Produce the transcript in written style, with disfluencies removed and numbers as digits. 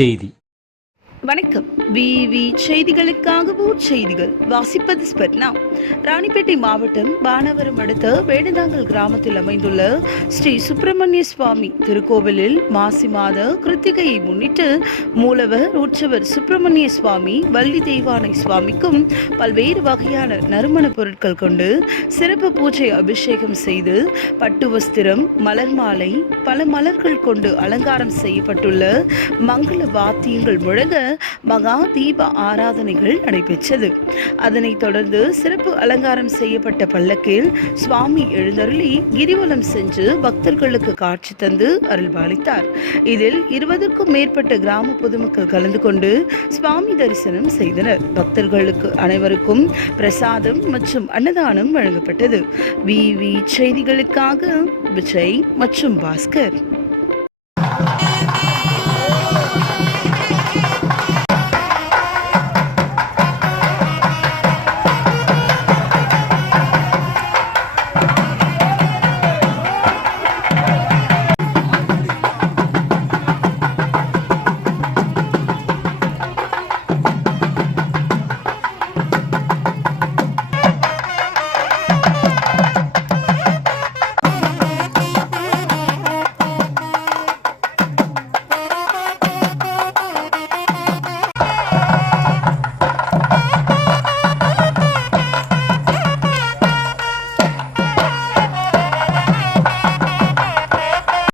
செய்தி. வணக்கம். விவி செய்திகளுக்காக செய்திகள் வாசிப்பது ஸ்பர்னா. ராணிப்பேட்டை மாவட்டம் பானவரம் அடுத்த வேடந்தாங்கல் கிராமத்தில் அமைந்துள்ள ஸ்ரீ சுப்பிரமணிய சுவாமி திருக்கோவிலில் மாசி மாத கிருத்திகையை முன்னிட்டு மூலவர் உற்சவர் சுப்பிரமணிய சுவாமி வள்ளி தெய்வானை சுவாமிக்கும் பல்வேறு வகையான நறுமண பொருட்கள் கொண்டு சிறப்பு பூஜை அபிஷேகம் செய்து பட்டு வஸ்திரம், மலர் மாலை, பல மலர்கள் கொண்டு அலங்காரம் செய்யப்பட்டுள்ள மங்கள வாத்தியங்கள் முழங்க மகா தீப ஆராதனைகள் நடைபெற்றது. அதனைத் தொடர்ந்து சிறப்பு அலங்காரம் செய்யப்பட்ட பல்லக்கில் சுவாமி எழுந்தருளி கிரிவலம் சென்று பக்தர்களுக்கு காட்சி தந்து அருள்பாலித்தார். இதில் 20க்கும் மேற்பட்ட கிராம பொதுமக்கள் கலந்து கொண்டு சுவாமி தரிசனம் செய்தனர். பக்தர்களுக்கு அனைவருக்கும் பிரசாதம் மற்றும் அன்னதானம் வழங்கப்பட்டது. விவி செய்திகளுக்காக விஜய் மற்றும் பாஸ்கர்.